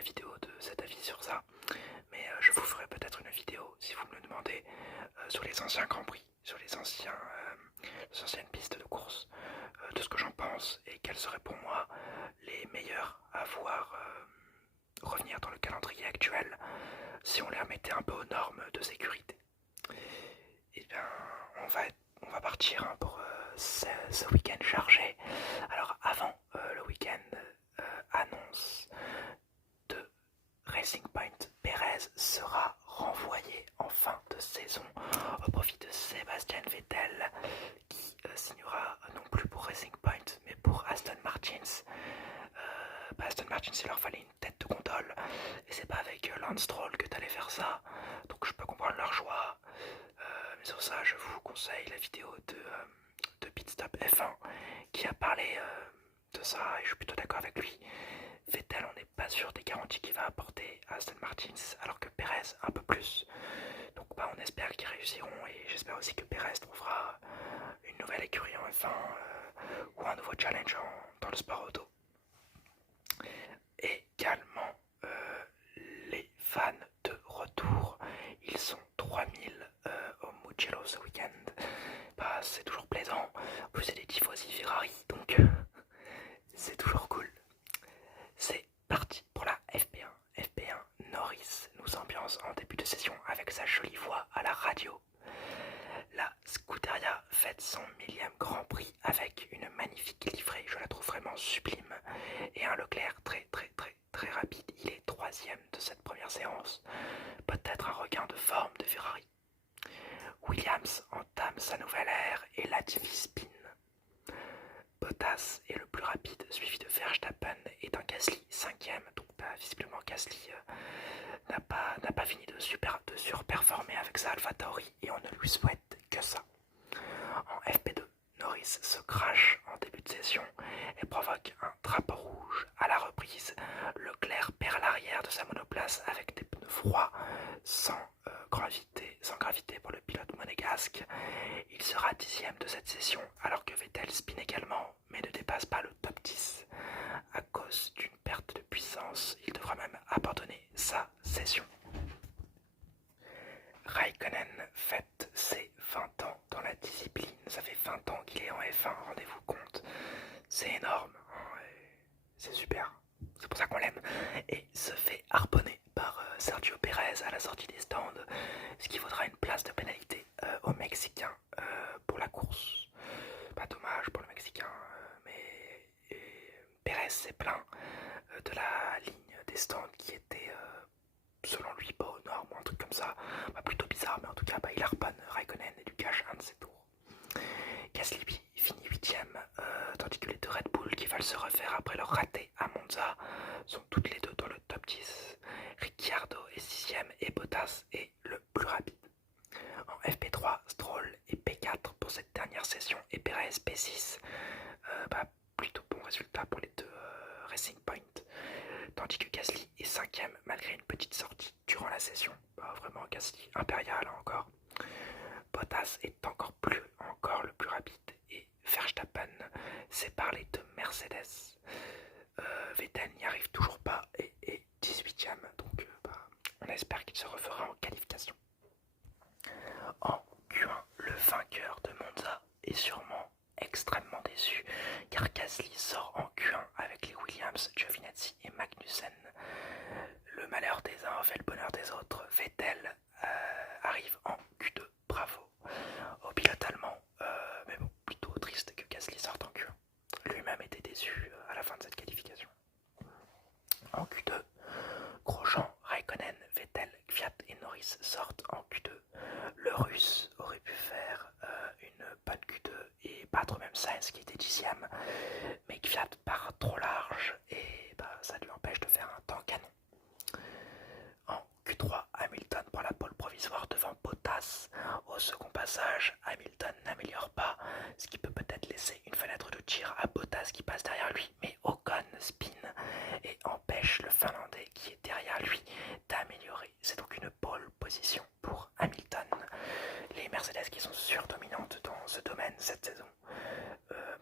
la vidéo de cet avis sur ça, mais je vous ferai peut-être une vidéo, si vous me le demandez, sur les anciens Grands Prix, sur les anciennes pistes de course, de ce que j'en pense et quels seraient pour moi les meilleurs à voir revenir dans le calendrier actuel si on les remettait un peu aux normes de sécurité. Et bien, on va partir pour ce week-end chargé. Alors avant le week-end annonce de Racing Point, Perez sera renvoyé en fin de saison au profit de Sebastian Vettel qui signera non plus pour Racing Point mais pour Aston Martin. Aston Martin, il leur fallait une tête de gondole et c'est pas avec Lance Stroll que t'allais faire ça, donc je peux comprendre leur choix. Mais sur ça, je vous conseille la vidéo de Pitstop F1 qui a parlé de ça et je suis plutôt d'accord avec lui. Vettel, on n'est pas sûr des garanties qu'il va apporter à Aston Martin, alors que Perez un peu plus. Donc on espère qu'ils réussiront et j'espère aussi que Perez trouvera une nouvelle écurie en F1 ou un nouveau challenge dans le sport auto. Également, les fans de retour, ils sont 3000 au Mugello ce week-end. C'est toujours plaisant. En plus, c'est des tifosi Ferrari, donc c'est toujours cool. C'est parti pour la FP1. FP1, Norris nous ambiance en début de session avec sa jolie voix à la radio. La Scuderia fête son 1000e Grand Prix avec une magnifique livrée, je la trouve vraiment sublime, et un Leclerc très rapide. Il est 3ème de cette première séance, peut-être un regain de forme de Ferrari. Williams entame sa nouvelle ère et Latifi spin. Bottas est le plus rapide, suivi de Verstappen et d'un Gasly 5ème, donc visiblement Gasly n'a pas fini de surperformer avec sa AlphaTauri et on ne lui souhaite que ça. En FP2, Norris se crache en début de session et provoque un drapeau rouge. À la reprise, Leclerc perd l'arrière de sa monoplace avec des pneus froids sans gravité pour le pilote monégasque. Il sera 10ème de cette session alors que Vettel spin également mais ne dépasse pas le top 10. À cause d'une perte de puissance, il devra même abandonner sa session. Raikkonen fête ses 20 ans dans la discipline. Ça fait 20 ans qu'il est en F1, rendez-vous compte. C'est énorme, c'est super. C'est pour ça qu'on l'aime. Et se fait harponner par Sergio Pérez à la sortie des stands, ce qui vaudra une place de pénalité aux Mexicains pour la course. Pas dommage pour le Mexicain, mais Pérez s'est plaint de la ligne des stands qui était selon lui pas aux normes ou un truc comme ça, plutôt bizarre, mais en tout cas il harponne Raikkonen et lui cache un de ses tours. Gasly finit 8ème, tandis que les deux Red Bull qui veulent se refaire après leur raté à Monza sont toutes les deux dans le top 10. Ricciardo est 6ème et Bottas est le plus rapide. En FP3, Stroll est P4 pour cette dernière session et Perez P6. Plutôt bon résultat pour les deux Racing Point. Tandis que Gasly est 5ème malgré une petite sortie durant la session. Vraiment Gasly impérial encore. Bottas est encore le plus rapide et Verstappen sépare les deux Mercedes. Vettel n'y arrive toujours pas et est 18ème, donc on espère qu'il se refera en qualification. En Q1, le vainqueur de Monza est sûrement extrêmement déçu car Gasly sort en Q1 avec les Williams, Giovinazzi et Magnussen. Le malheur des uns fait le bonheur des autres. Vettel arrive en Q2, bravo au pilote allemand, mais bon, plutôt triste que Gasly sorte en Q1. Lui-même était déçu à la fin de cette qualification. En Q2, Grosjean, Raikkonen, Vettel, Kvyat et Norris sortent en Q2. Le Russe aurait pu faire une bonne Q2 et battre même Sainz qui était 10ème, mais Kvyat part trop large et ça lui empêche de faire un temps canon. En Q3, Hamilton prend la pole provisoire devant Bottas. Au second passage, Hamilton n'améliore pas, ce qui peut peut-être laisser une fenêtre de tir à Bottas qui passe derrière lui, mais Ocon spin et empêche le Finlandais qui est derrière lui d'améliorer. C'est donc une pole position pour Hamilton. Les Mercedes qui sont surdominantes dans ce domaine cette saison,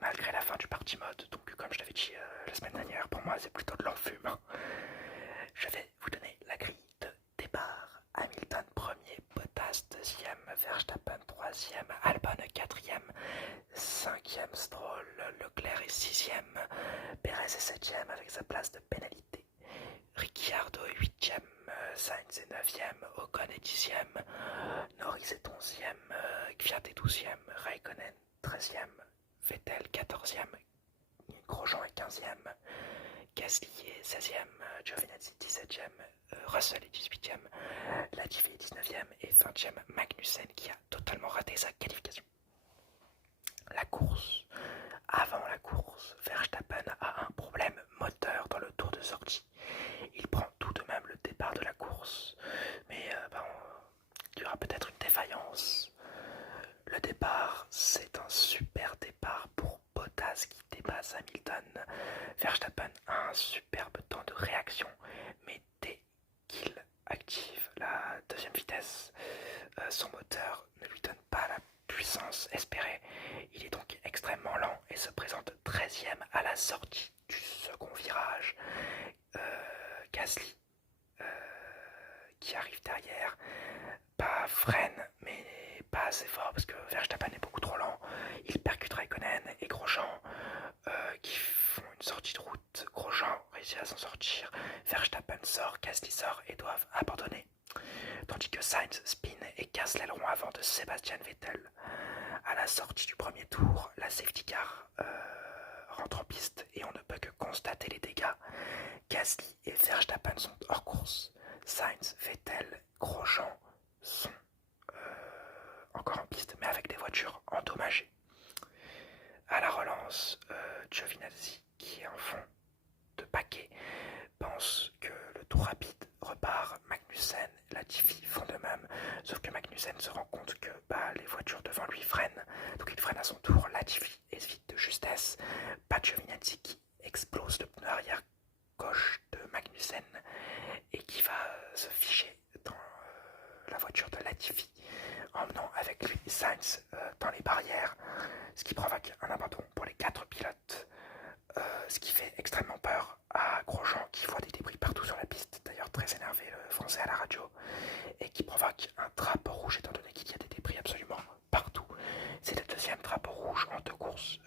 malgré la fin du party mode. Donc comme je l'avais dit la semaine dernière, pour moi c'est plutôt de l'enfume. Je Sainz est 9e, Ocon est 10e, Norris est 11e, Kvyat est 12e, Raikkonen 13e, Vettel 14e, Grosjean est 15e, Gasly est 16e, Giovinazzi 17e, Russell est 18e, Latifi est 19e et 20e Magnussen qui a totalement raté sa qualification. La course. Avant la course, Verstappen a un problème moteur dans le tour de sortie. Il prend tout de même le départ de la course, mais il y aura peut-être une défaillance. Le départ, c'est un super départ pour Bottas qui dépasse Hamilton. Verstappen a un superbe temps de réaction, mais dès qu'il active la deuxième vitesse, son moteur ne lui donne pas la puissance espérée. Il est donc extrêmement lent et se présente 13e à la sortie du second virage. Gasly, qui arrive derrière, freine, mais pas assez fort parce que Verstappen est beaucoup trop lent. Il percute Raikkonen et Grosjean qui font une sortie de route. Grosjean réussit à s'en sortir. Verstappen sort, Gasly sort et doivent abandonner. Tandis que Sainz spin et casse l'aileron avant de Sebastian Vettel. À la sortie du premier tour, la safety car rentre en piste et on ne peut que constater les dégâts. Gasly et Verstappen sont hors course. Sainz, Vettel, Grosjean sont encore en piste, mais avec des voitures endommagées. À la relance, Giovinazzi, qui est en fond de paquet, pense que le tour rapide repart. Magnussen, Latifi font de même, sauf que Magnussen se rend compte que les voitures devant lui freinent, donc il freine à son tour. Latifi évite de justesse, pas Giovinazzi qui explose le pneu arrière gauche de Magnussen et qui va se figer dans la voiture de Latifi, emmenant avec lui Sainz dans les barrières, ce qui provoque un abandon pour les 4 pilotes, ce qui fait extrêmement peur à Grosjean qui voit des débris partout sur la piste, d'ailleurs très énervé le français à la radio, et qui provoque un drapeau rouge étant donné qu'il y a des débris absolument partout. C'est le deuxième drapeau rouge en 2 courses.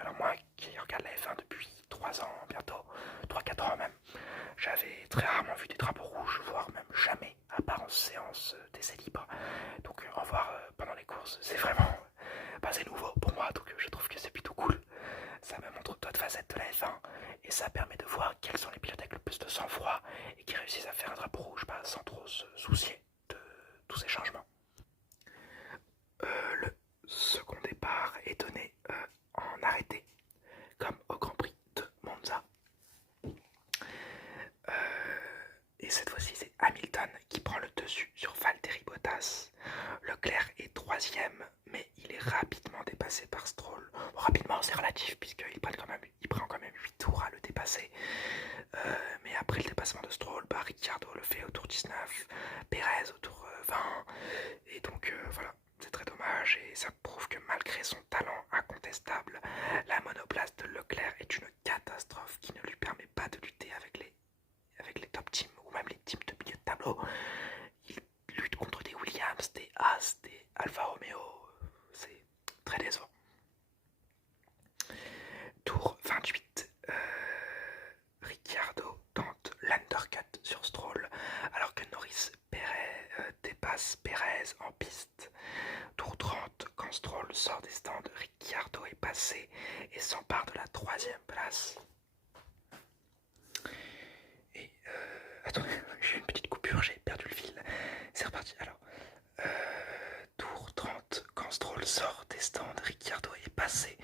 Alors moi qui regarde la F1 depuis 3 ans bientôt, 3-4 ans même, j'avais très rarement vu des drapeaux rouges, voire même jamais, à part en séance d'essai libre. Donc en voir pendant les courses, c'est vraiment c'est nouveau pour moi, donc je trouve que c'est plutôt cool. Ça me montre d'autres facettes de la F1 et ça permet de voir quels sont les pilotes avec le plus de sang-froid et qui réussissent à faire un drapeau rouge sans trop se soucier de tous ces changements. Le second départ est donné en arrêté, comme au Grand Prix de Monza. Et cette fois-ci, c'est Hamilton qui prend le dessus sur Valtteri Bottas. Leclerc est 3e, mais il est rapidement dépassé par Stroll. Bon, rapidement, c'est relatif, puisqu'il prend quand même 8 tours à le dépasser. Mais après le dépassement de Stroll, Ricciardo le fait au tour 19, Perez au tour 20. Et donc, voilà, c'est très dommage. Et ça prouve que malgré son talent incontestable, la monoplace de Leclerc est une catastrophe qui ne lui permet pas de lutter avec les top teams ou même les teams de milieu de tableau. Il lutte contre des Williams, des Haas, des Alfa Romeo. C'est très décevant. Tour 28. Ricciardo tente l'undercut sur Stroll alors que Norris dépasse Perez en piste. Tour 30, quand Stroll sort des stands, Ricciardo est passé et s'empare de la 3e place. Et attendez, j'ai une petite coupure, j'ai perdu le fil. C'est reparti. Alors, tour 30, quand Stroll sort des stands, Ricciardo est passé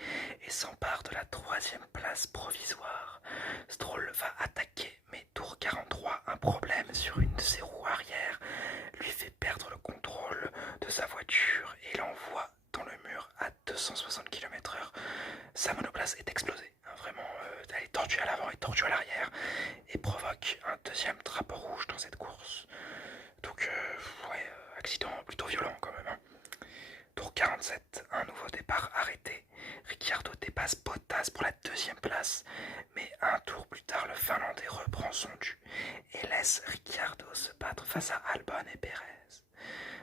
et s'empare de la 3e place provisoire. Stroll va attaquer, mais tour 43, un problème sur une de ses roues arrière lui fait perdre le contrôle de sa voiture et l'envoie dans le mur à 260 km/h. Sa monoplace est explosée. Vraiment, elle est tordue à l'avant et tordue à l'arrière et provoque un 2e drapeau rouge dans cette course. Donc, accident plutôt violent quand même. Tour 47, un nouveau départ arrêté. Ricciardo dépasse Bottas pour la 2e place, mais un tour plus tard, le Finlandais reprend son dû et laisse Ricciardo se battre face à Albon et Perez.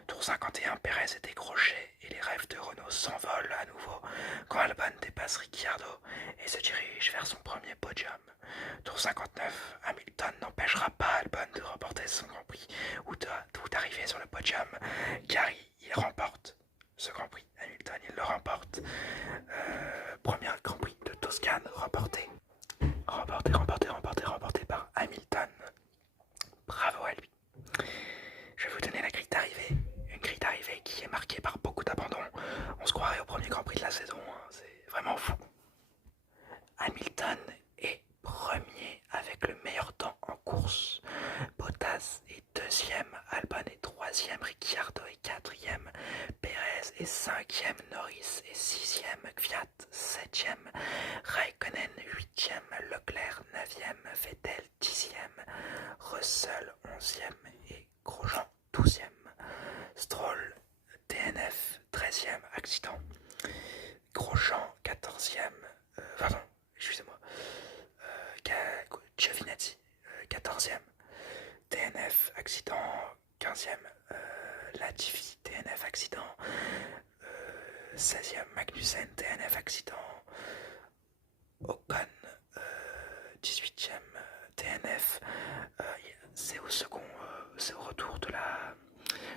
Tour Tour 51, Pérez est décroché et les rêves de Renault s'envolent à nouveau quand Albon dépasse Ricciardo et se dirige vers son premier podium. Tour 59, Hamilton n'empêchera pas Albon de remporter son Grand Prix ou d'arriver sur le podium car il remporte ce Grand Prix. Hamilton, il le remporte. Premier Grand Prix de Toscane remporté par Hamilton. Bravo à lui. Je vais vous donner la grille d'arrivée. Une grille d'arrivée qui est marquée par beaucoup d'abandons. On se croirait au premier Grand Prix de la saison. C'est vraiment fou. Hamilton est premier avec le meilleur temps en course. Bottas est deuxième. Albon est troisième. Ricciardo est quatrième. Perez est cinquième. Norris est sixième. Kvyat septième. Raikkonen huitième. Leclerc neuvième. Vettel dixième. Russell onzième et Grosjean 12e. Stroll, DNF 13e, accident. Grosjean 14e, pardon, excusez-moi. Giovinazzi 14e, DNF, accident. 15e, Latifi, DNF, accident. 16e, Magnussen, DNF, accident. Ocon 18e, DNF. C'est au second, c'est au retour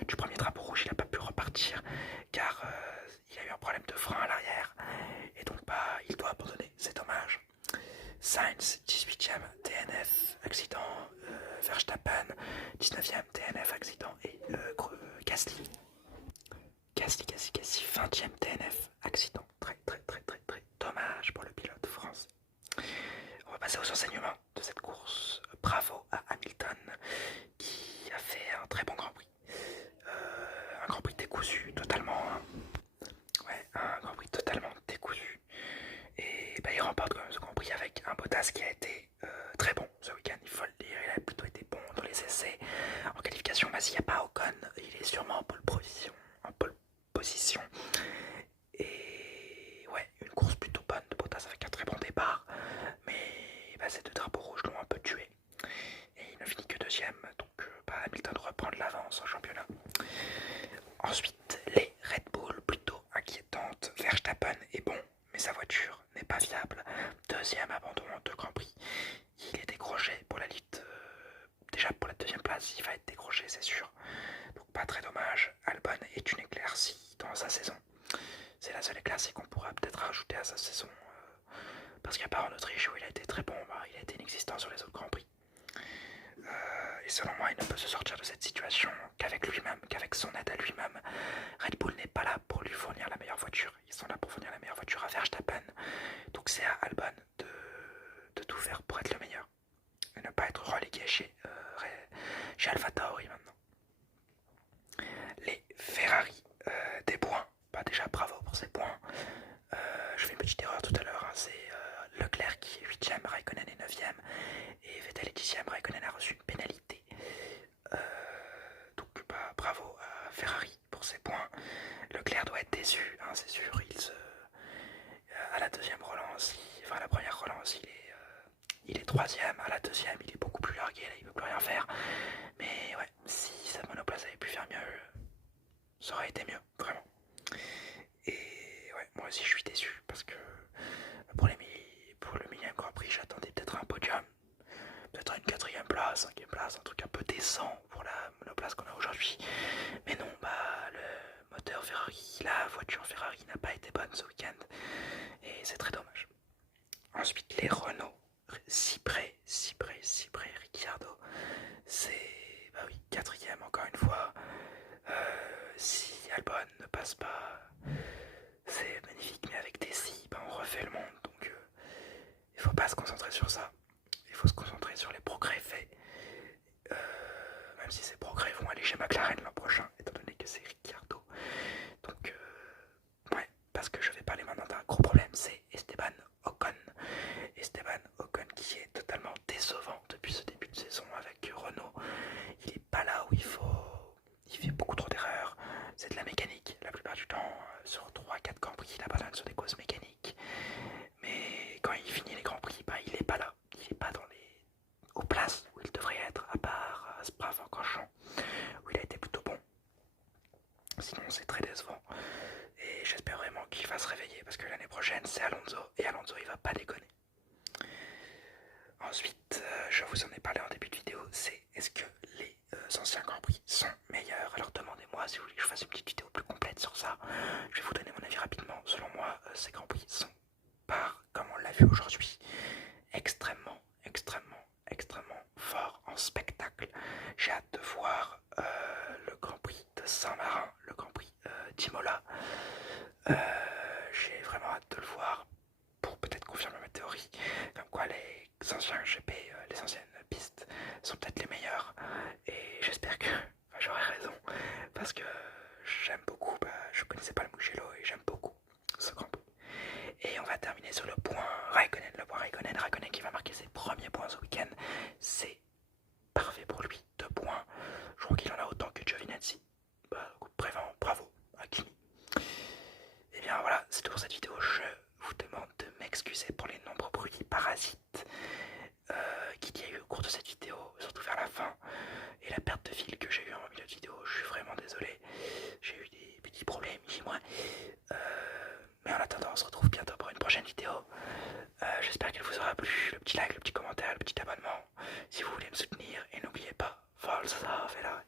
du premier drapeau rouge. Il n'a pas pu repartir car il a eu un problème de frein à l'arrière et donc il doit abandonner. C'est dommage. Sainz 18e, DNF, accident. Verstappen 19e, DNF, accident. Et Gasly 20e, DNF, accident. Très dommage pour le pilote français. On va passer aux enseignements de cette course. Bravo à Hamilton qui a fait un très bon Grand Prix. Un Grand Prix décousu totalement. Un Grand Prix totalement décousu. Et il remporte quand même ce Grand Prix avec un Bottas qui a été très bon ce week-end, il faut le dire. Il a plutôt été bon dans les essais. En qualification, mais s'il n'y a pas Ocon, il est sûrement en pole position. Et ouais, une course plutôt bonne de Bottas avec un très bon départ. Mais ces deux drapeaux rouges l'ont un peu tué. Et il ne finit que deuxième. Donc Hamilton reprend de l'avance au championnat. Ensuite, les Red Bull plutôt inquiétantes. Verstappen est bon, mais sa voiture n'est pas fiable. Deuxième abandon de Grand Prix. Il est décroché pour la lutte. Déjà pour la deuxième place, il va être décroché, c'est sûr. Donc pas très dommage. Albon est une éclaircie dans sa saison. C'est la seule éclaircie qu'on pourra peut-être rajouter à sa saison. Parce qu'à part en Autriche où il a été très bon, il a été inexistant sur les autres Grands Prix. Et selon moi, il ne peut se sortir de cette situation qu'avec lui-même, qu'avec son aide à lui-même. Red Bull n'est pas là pour lui fournir la meilleure voiture. Ils sont là pour fournir la meilleure voiture à Verstappen. Donc c'est à Albon de tout faire pour être le meilleur. Et ne pas être relégué chez AlphaTauri maintenant. Les Ferrari, des points. Déjà bravo pour ces points. Je fais une petite erreur tout à l'heure. C'est Leclerc qui est 8ème, Raikkonen est 9ème. Et Vettel est 10ème, Raikkonen a reçu une pénalité. Donc bravo à Ferrari pour ses points. Leclerc doit être déçu, c'est sûr. À la deuxième relance, à la première relance, il est 3ème. À la deuxième, il est beaucoup plus largué, là, il ne peut plus rien faire. Mais ouais, si sa monoplace avait pu faire mieux, ça aurait été mieux, vraiment. Et ouais, moi aussi je suis déçu parce que pour le millième Grand Prix, j'attendais peut-être un podium. Peut-être une 4ème place, 5ème place, un truc un peu décent pour la monoplace qu'on a aujourd'hui. Mais non, le moteur Ferrari, la voiture Ferrari n'a pas été bonne ce week-end. Et c'est très dommage. Ensuite, les Renault. Si près, Ricciardo. C'est, 4ème encore une fois. Si Albon ne passe pas, c'est magnifique, mais avec des si, on refait le monde. Donc il faut pas se concentrer sur ça. Il faut se concentrer sur les progrès faits. Même si ces progrès vont aller chez McLaren l'an prochain, étant donné que c'est Ricciardo. Donc, ouais, parce que je vais parler maintenant d'un gros problème, c'est Esteban Ocon. Esteban Ocon qui est totalement décevant depuis ce début de saison avec Renault. Il est pas là où il faut. Il fait beaucoup trop d'erreurs. C'est de la mécanique. La plupart du temps, sur 3-4 Grands Prix, il abandonne sur des causes mécaniques. Mais quand il finit les Grands Prix, il est pas là. Il est pas aux places où il devrait être, à part Spa-Francorchamps, où il a été plutôt bon. est-ce que les anciens Grands Prix sont meilleurs? Alors demandez-moi si vous voulez que je fasse une petite vidéo plus complète sur ça. Je vais vous donner mon avis rapidement. Selon moi, ces Grands Prix sont, comme on l'a vu aujourd'hui, extrêmement forts en spectacle. J'ai hâte de voir le Grand Prix de Saint-Marin, le Grand Prix d'Imola. J'ai vraiment hâte de le voir pour peut-être confirmer ma théorie, comme quoi les anciens GP, les anciennes pistes sont peut-être les meilleures, et j'espère que j'aurai raison, parce que j'aime beaucoup, je connaissais pas le Mugello et j'aime beaucoup ce Grand Prix. Et on va terminer sur le point Raikkonen, Raikkonen qui va marquer ses premiers points ce week-end, c'est parfait pour lui, 2 points, je crois qu'il en a autant que Giovinazzi, bravo à Kimi. Et bien voilà, c'est tout pour cette vidéo. Je vous demande de m'excuser pour les nombreux bruits parasites qu'il y a eu au cours de cette vidéo, surtout vers la fin, et la perte de fil que j'ai eu en milieu de vidéo. Je suis vraiment désolé, j'ai eu des petits problèmes ici moi. Mais en attendant, on se retrouve bientôt pour une prochaine vidéo. J'espère qu'elle vous aura plu. Le petit like, le petit commentaire, le petit abonnement, si vous voulez me soutenir. Et n'oubliez pas, Forza Vela.